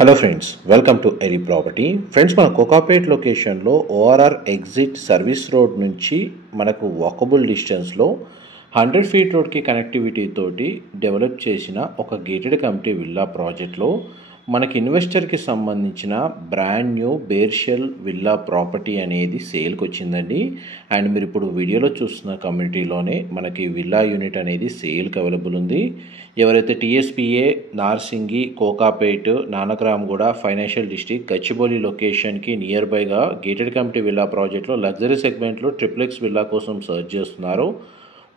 Hello friends, welcome to ఎరీ property. Friends, మన కోకాపేట్ లొకేషన్లో ఓఆర్ఆర్ ఎగ్జిట్ సర్వీస్ రోడ్ నుంచి మనకు వాకబుల్ డిస్టెన్స్లో 100 ఫీట్ రోడ్కి కనెక్టివిటీ తోటి డెవలప్ చేసిన ఒక గేటెడ్ కమ్యూనిటీ విల్లా ప్రాజెక్ట్లో మనకి ఇన్వెస్టర్కి సంబంధించిన brand new bare shell villa property అనేది సేల్కి వచ్చిందండి. అండ్ మీరు ఇప్పుడు వీడియోలో చూస్తున్న కమ్యూనిటీలోనే మనకి విల్లా యూనిట్ అనేది సేల్కి అవైలబుల్ ఉంది. ఎవరైతే TSPA, Narsingi, Kokapet, Nanakramguda financial district, Gachibowli లొకేషన్కి నియర్ బైగా గేటెడ్ కమ్యూనిటీ విల్లా ప్రాజెక్ట్లో లగ్జరీ సెగ్మెంట్లో ట్రిప్లెక్స్ విల్లా కోసం సర్చ్ చేస్తున్నారో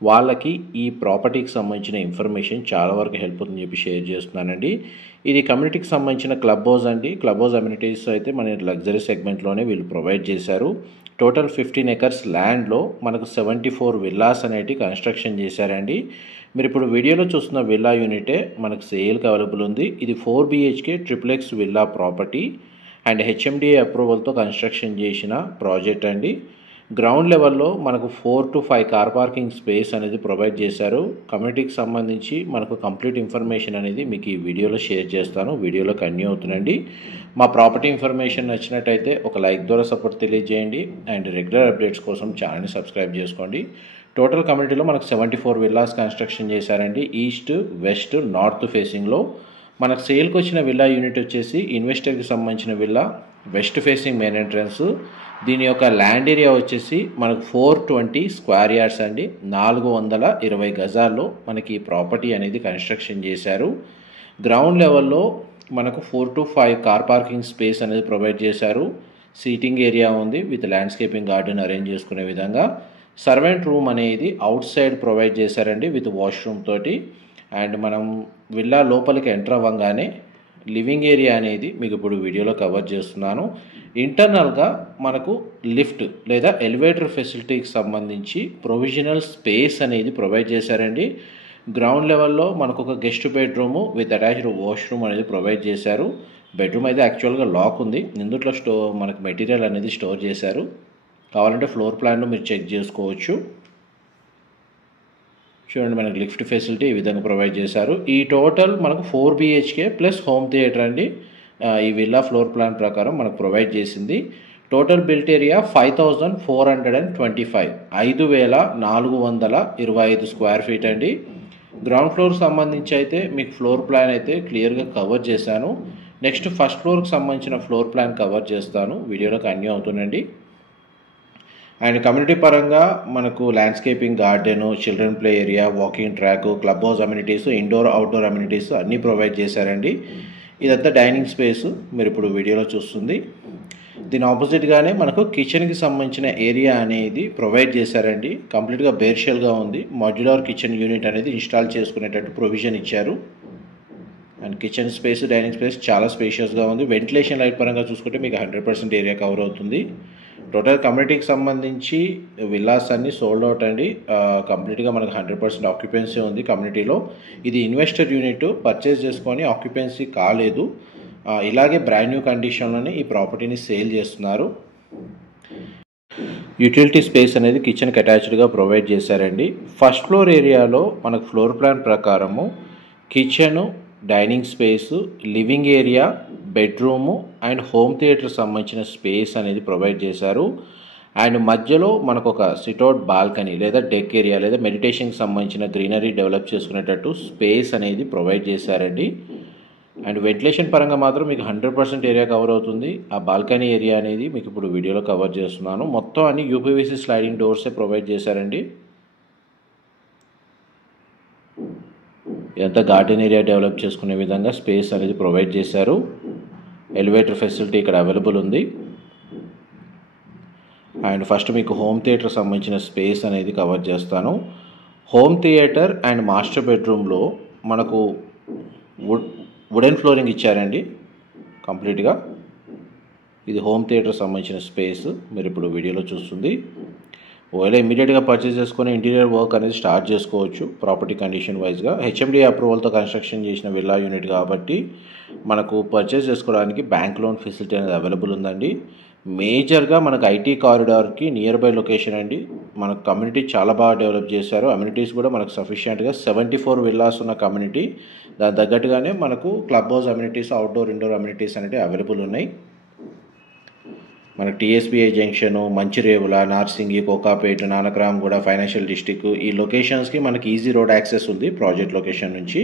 వాళ్ళకి ఈ ప్రాపర్టీకి సంబంధించిన ఇన్ఫర్మేషన్ చాలా వరకు హెల్ప్ అవుతుందని చెప్పి షేర్ చేస్తున్నానండి. ఇది కమ్యూనిటీకి సంబంధించిన క్లబ్ హౌస్ అండి. క్లబ్ హౌస్ అమ్యూనిటీస్ అయితే మన లగ్జరీ సెగ్మెంట్లోనే వీళ్ళు ప్రొవైడ్ చేశారు. టోటల్ 15 ఎకర్స్ ల్యాండ్లో మనకు 74 విల్లాస్ అనేవి కన్స్ట్రక్షన్ చేశారండి. మీరు ఇప్పుడు వీడియోలో చూస్తున్న విల్లా యూనిటే మనకు సేల్కి అవైలబుల్ ఉంది. ఇది 4 BHK triplex villa property and HMDA అప్రూవల్తో కన్స్ట్రక్షన్ చేసిన ప్రాజెక్ట్ అండి. గ్రౌండ్ లెవెల్లో మనకు 4 to 5 కార్ పార్కింగ్ స్పేస్ అనేది ప్రొవైడ్ చేశారు. కమ్యూనిటీకి సంబంధించి మనకు కంప్లీట్ ఇన్ఫర్మేషన్ అనేది మీకు ఈ వీడియోలో షేర్ చేస్తాను. వీడియోలో కంటిన్యూ అవుతుందండి. మా ప్రాపర్టీ ఇన్ఫర్మేషన్ నచ్చినట్టయితే ఒక లైక్ ద్వారా సపోర్ట్ తెలియజేయండి అండ్ రెగ్యులర్ అప్డేట్స్ కోసం ఛానల్ని సబ్స్క్రైబ్ చేసుకోండి. టోటల్ కమ్యూనిటీలో మనకు 74 విల్లాస్ కన్స్ట్రక్షన్ చేశారండి. ఈస్ట్, వెస్ట్, నార్త్ ఫేసింగ్లో మనకు సేల్కి వచ్చిన విల్లా యూనిట్ వచ్చేసి ఇన్వెస్టర్కి సంబంధించిన villa west facing main entrance. దీని యొక్క ల్యాండ్ ఏరియా వచ్చేసి మనకు 420 స్క్వేర్ యార్డ్స్ అండి. 420 గజాల్లో మనకి ఈ ప్రాపర్టీ అనేది కన్స్ట్రక్షన్ చేశారు. గ్రౌండ్ లెవెల్లో మనకు 4 to 5 కార్ పార్కింగ్ స్పేస్ అనేది ప్రొవైడ్ చేశారు. సీటింగ్ ఏరియా ఉంది విత్ ల్యాండ్స్కేపింగ్ గార్డెన్ అరేంజ్ చేసుకునే విధంగా. సర్వెంట్ రూమ్ అనేది అవుట్ సైడ్ ప్రొవైడ్ చేశారండి విత్ వాష్రూమ్ తోటి. అండ్ మనం విల్లా లోపలికి ఎంటర్ అవ్వగానే లివింగ్ ఏరియా అనేది మీకు ఇప్పుడు వీడియోలో కవర్ చేస్తున్నాను. ఇంటర్నల్గా మనకు లిఫ్ట్ లేదా ఎలివేటర్ ఫెసిలిటీకి సంబంధించి ప్రొవిజనల్ స్పేస్ అనేది ప్రొవైడ్ చేశారండి. గ్రౌండ్ లెవెల్లో మనకు ఒక guest bedroom with attached washroom అనేది ప్రొవైడ్ చేశారు. బెడ్రూమ్ అయితే యాక్చువల్గా లాక్ ఉంది. ఇందులో మనకు మెటీరియల్ అనేది స్టోర్ చేశారు. కావాలంటే ఫ్లోర్ ప్లాన్లో మీరు చెక్ చేసుకోవచ్చు. చూడండి, మనకు లిఫ్ట్ ఫెసిలిటీ ఈ విధంగా ప్రొవైడ్ చేశారు. ఈ టోటల్ మనకు 4 BHK ప్లస్ హోమ్ థియేటర్ అండి. ఈ విల్లా ఫ్లోర్ ప్లాన్ ప్రకారం మనకు ప్రొవైడ్ చేసింది. Total built area 5425 5425 square feet అండి. గ్రౌండ్ ఫ్లోర్ సంబంధించి అయితే మీకు ఫ్లోర్ ప్లాన్ అయితే క్లియర్గా కవర్ చేశాను. నెక్స్ట్ ఫస్ట్ ఫ్లోర్కి సంబంధించిన ఫ్లోర్ ప్లాన్ కవర్ చేస్తాను. వీడియోలో కంటిన్యూ అవుతుందండి. అండ్ కమ్యూనిటీ పరంగా మనకు landscaping garden, children play area, walking track, club house amenities, indoor outdoor amenities అన్నీ ప్రొవైడ్ చేశారండి. ఇదంతా డైనింగ్ స్పేస్ మీరు ఇప్పుడు వీడియోలో చూస్తుంది. దీని ఆపోజిట్గానే మనకు కిచెన్కి సంబంధించిన ఏరియా అనేది ప్రొవైడ్ చేశారండి. కంప్లీట్గా బేర్షెల్గా ఉంది. మాడ్యులర్ కిచెన్ యూనిట్ అనేది ఇన్స్టాల్ చేసుకునేటట్టు ప్రొవిజన్ ఇచ్చారు. And kitchen space, dining space చాలా స్పేషియస్గా ఉంది. వెంటిలేషన్ లైట్ పరంగా చూసుకుంటే మీకు 100% ఏరియా కవర్ అవుతుంది. టోటల్ కమ్యూనిటీకి సంబంధించి విల్లాస్ అన్నీ సోల్డ్ అవుట్ అండి. కంప్లీట్గా మనకు 100% ఆక్యుపెన్సీ ఉంది కమ్యూనిటీలో. ఇది ఇన్వెస్టర్ యూనిట్ పర్చేస్ చేసుకొని ఆక్యుపెన్సీ కాలేదు. ఇలాగే బ్రాండ్ న్యూ కండిషన్లోనే ఈ ప్రాపర్టీని సేల్ చేస్తున్నారు. యూటిలిటీ స్పేస్ అనేది కిచెన్కి అటాచ్డ్గా ప్రొవైడ్ చేశారండి. ఫస్ట్ ఫ్లోర్ ఏరియాలో మనకు ఫ్లోర్ ప్లాన్ ప్రకారము kitchen, dining space, living area, bedroom and home theatre సంబంధించిన స్పేస్ అనేది ప్రొవైడ్ చేశారు. అండ్ మధ్యలో మనకు ఒక సిట్అవుట్ బాల్కనీ లేదా డెక్ ఏరియా లేదా మెడిటేషన్కి సంబంధించిన గ్రీనరీ డెవలప్ చేసుకునేటట్టు స్పేస్ అనేది ప్రొవైడ్ చేశారండి. అండ్ వెంటిలేషన్ పరంగా మాత్రం మీకు 100% ఏరియా కవర్ అవుతుంది. ఆ బాల్కనీ ఏరియా అనేది మీకు ఇప్పుడు వీడియోలో కవర్ చేస్తున్నాను. మొత్తం అన్ని UPVC స్లైడింగ్ డోర్సే ప్రొవైడ్ చేశారండి. ఇదంతా గార్డెన్ ఏరియా డెవలప్ చేసుకునే విధంగా స్పేస్ అనేది ప్రొవైడ్ చేశారు. ఎలివేటర్ ఫెసిలిటీ ఇక్కడ అవైలబుల్ ఉంది. అండ్ ఫస్ట్ మీకు హోమ్ థియేటర్ సంబంధించిన స్పేస్ అనేది కవర్ చేస్తాను. హోమ్ థియేటర్ అండ్ మాస్టర్ బెడ్రూమ్లో మనకు వుడెన్ ఫ్లోరింగ్ ఇచ్చారండి కంప్లీట్గా. ఇది హోమ్ థియేటర్ సంబంధించిన స్పేస్ మీరు ఇప్పుడు వీడియోలో చూస్తుంది. ఒకవేళ ఇమీడియట్గా పర్చేస్ చేసుకొని ఇంటీరియర్ వర్క్ అనేది స్టార్ట్ చేసుకోవచ్చు ప్రాపర్టీ కండిషన్ వైజ్గా. HMDA అప్రూవల్తో కన్స్ట్రక్షన్ చేసిన విల్లా యూనిట్ కాబట్టి మనకు పర్చేస్ చేసుకోవడానికి బ్యాంక్ లోన్ ఫెసిలిటీ అనేది అవైలబుల్ ఉందండి. మేజర్గా మనకు ఐటీ కారిడార్కి నియర్ బై లొకేషన్ అండి. మనకు కమ్యూనిటీ చాలా బాగా డెవలప్ చేశారు. అమ్యూనిటీస్ కూడా మనకు సఫిషియెంట్గా 74 విల్లాస్ ఉన్న కమ్యూనిటీ దాని తగ్గట్టుగానే మనకు club house amenities, outdoor indoor amenities అనేవి అవైలబుల్ ఉన్నాయి. మనకు TSPI junction, Manchirevula, Narsingi, Kokapet, Nanakramguda, financial district ఈ లొకేషన్స్కి మనకి ఈజీ రోడ్ యాక్సెస్ ఉంది ప్రాజెక్ట్ లొకేషన్ నుంచి.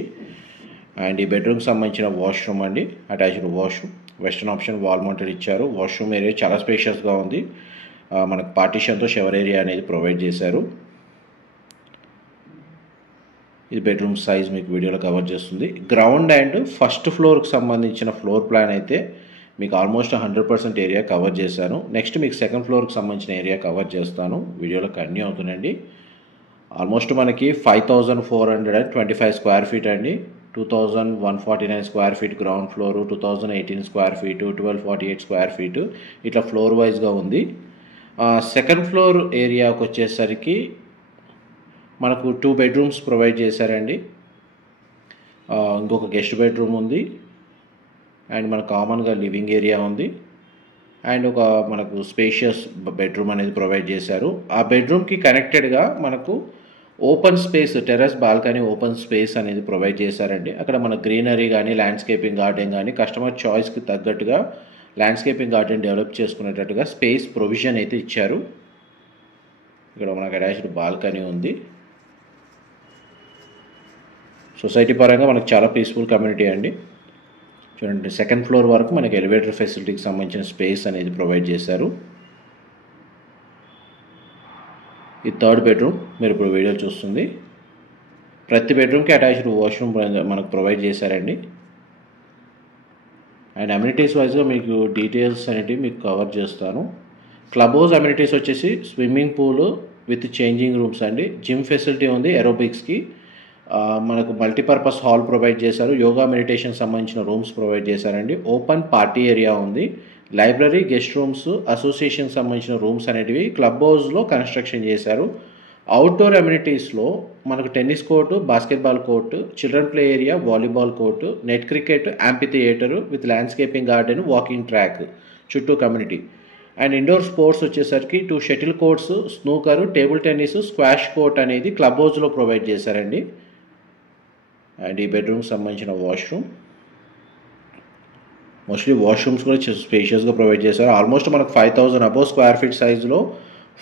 అండ్ ఈ బెడ్రూమ్కి సంబంధించిన వాష్రూమ్ అండి, attached washroom, western option wall mounted ఇచ్చారు. వాష్రూమ్ ఏరియా చాలా స్పేషియస్గా ఉంది. మనకు పార్టీషన్తో షవర్ ఏరియా అనేది ప్రొవైడ్ చేశారు. ఇది బెడ్రూమ్ సైజ్ మీకు వీడియోలో కవర్ చేస్తుంది. గ్రౌండ్ అండ్ ఫస్ట్ ఫ్లోర్కి సంబంధించిన ఫ్లోర్ ప్లాన్ అయితే మీకు ఆల్మోస్ట్ 100% ఏరియా కవర్ చేశాను. నెక్స్ట్ మీకు సెకండ్ ఫ్లోర్కి సంబంధించిన ఏరియా కవర్ చేస్తాను. వీడియోలో కంటిన్యూ అవుతుందండి. ఆల్మోస్ట్ మనకి 5425 స్క్వేర్ ఫీట్ అండి, 2149 square feet ground floor, 2018 square feet, 1248 square feet ఇట్లా ఫ్లోర్ వైజ్గా ఉంది. సెకండ్ ఫ్లోర్ ఏరియాకి వచ్చేసరికి మనకు 2 బెడ్రూమ్స్ ప్రొవైడ్ చేశారండి. ఇంకొక గెస్ట్ బెడ్రూమ్ ఉంది, అండ్ మనకు కామన్గా లివింగ్ ఏరియా ఉంది, అండ్ ఒక మనకు స్పేషియస్ బెడ్రూమ్ అనేది ప్రొవైడ్ చేశారు. ఆ బెడ్రూమ్కి కనెక్టెడ్గా మనకు open space, terrace balcony open space అనేది ప్రొవైడ్ చేశారండి. అక్కడ మన గ్రీనరీ కానీ, ల్యాండ్స్కేపింగ్ గార్డెన్ కానీ కస్టమర్ చాయిస్కి తగ్గట్టుగా ల్యాండ్స్కేపింగ్ గార్డెన్ డెవలప్ చేసుకునేటట్టుగా స్పేస్ ప్రొవిజన్ అయితే ఇచ్చారు. ఇక్కడ మనకు అటాచ్డ్ బాల్కనీ ఉంది. సొసైటీ పరంగా మనకు చాలా పీస్ఫుల్ కమ్యూనిటీ అండి. చూడండి, సెకండ్ ఫ్లోర్ వరకు మనకి ఎలివేటర్ ఫెసిలిటీకి సంబంధించిన స్పేస్ అనేది ప్రొవైడ్ చేశారు. ఈ థర్డ్ బెడ్రూమ్ మీరు ఇప్పుడు వీడియో చూస్తుంది. ప్రతి బెడ్రూమ్కి అటాచ్డ్ వాష్రూమ్ మనకు ప్రొవైడ్ చేశారండి. అండ్ అమ్యూనిటీస్ వైజ్గా మీకు డీటెయిల్స్ అనేటివి మీకు కవర్ చేస్తాను. క్లబ్ హౌస్ అమ్యూనిటీస్ వచ్చేసి swimming pool with changing rooms అండి, జిమ్ ఫెసిలిటీ ఉంది, ఏరోబిక్స్కి మనకు మల్టీపర్పస్ హాల్ ప్రొవైడ్ చేశారు, యోగా మెడిటేషన్ సంబంధించిన రూమ్స్ ప్రొవైడ్ చేశారండి, ఓపెన్ పార్టీ ఏరియా ఉంది, లైబ్రరీ, గెస్ట్ రూమ్స్, అసోసియేషన్ సంబంధించిన రూమ్స్ అనేటివి క్లబ్ హౌస్లో కన్స్ట్రక్షన్ చేశారు. అవుట్డోర్ అమ్యూనిటీస్లో మనకు tennis court, basketball court, children play area, volleyball court, net cricket, amphitheatre with landscaping garden, walking track చుట్టూ community. And indoor sports వచ్చేసరికి 2 shuttle courts, snooker, table tennis, squash court అనేది club హౌస్లో provide చేశారండి. And ఈ బెడ్రూమ్కి సంబంధించిన washroom, mostly washrooms కూడా స్పేషియస్గా ప్రొవైడ్ చేశారు. ఆల్మోస్ట్ మనకు 5000 అబోవ్ స్క్వేర్ ఫీట్ సైజులో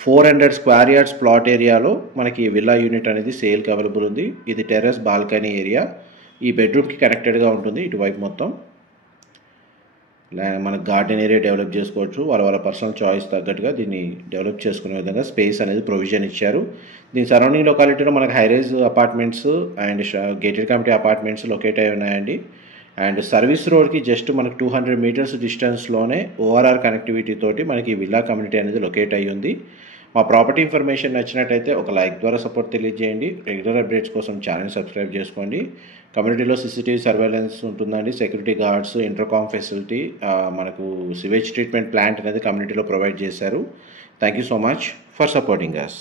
400 స్క్వేర్ యార్డ్స్ ప్లాట్ ఏరియాలో మనకి విల్లా యూనిట్ అనేది సేల్కి అవైలబుల్ ఉంది. ఇది టెర్రస్ బాల్కనీ ఏరియా, ఈ బెడ్రూమ్కి కనెక్టెడ్గా ఉంటుంది. ఇటువైపు మొత్తం మనకు గార్డెన్ ఏరియా డెవలప్ చేసుకోవచ్చు. వాళ్ళ పర్సనల్ చాయిస్ తగ్గట్టుగా దీన్ని డెవలప్ చేసుకునే విధంగా స్పేస్ అనేది ప్రొవిజన్ ఇచ్చారు. దీని సరౌండింగ్ లొకాలిటీలో మనకు high-rise apartments and gated community apartments locate అయి ఉన్నాయండి. అండ్ సర్వీస్ రోడ్కి జస్ట్ మనకు 200 మీటర్స్ డిస్టెన్స్లోనే ఓఆర్ఆర్ కనెక్టివిటీ తోటి మనకి విల్లా కమ్యూనిటీ అనేది లొకేట్ అయ్యి ఉంది. మా ప్రాపర్టీ ఇన్ఫర్మేషన్ నచ్చినట్టయితే ఒక లైక్ ద్వారా సపోర్ట్ తెలియజేయండి. రెగ్యులర్ అప్డేట్స్ కోసం ఛానల్ సబ్స్క్రైబ్ చేసుకోండి. కమ్యూనిటీలో CCTV సర్వేలెన్స్ ఉంటుందండి, సెక్యూరిటీ గార్డ్స్, ఇంటర్కామ్ ఫెసిలిటీ, మనకు సివేజ్ ట్రీట్మెంట్ ప్లాంట్ అనేది కమ్యూనిటీలో ప్రొవైడ్ చేశారు. Thank you so much for supporting us.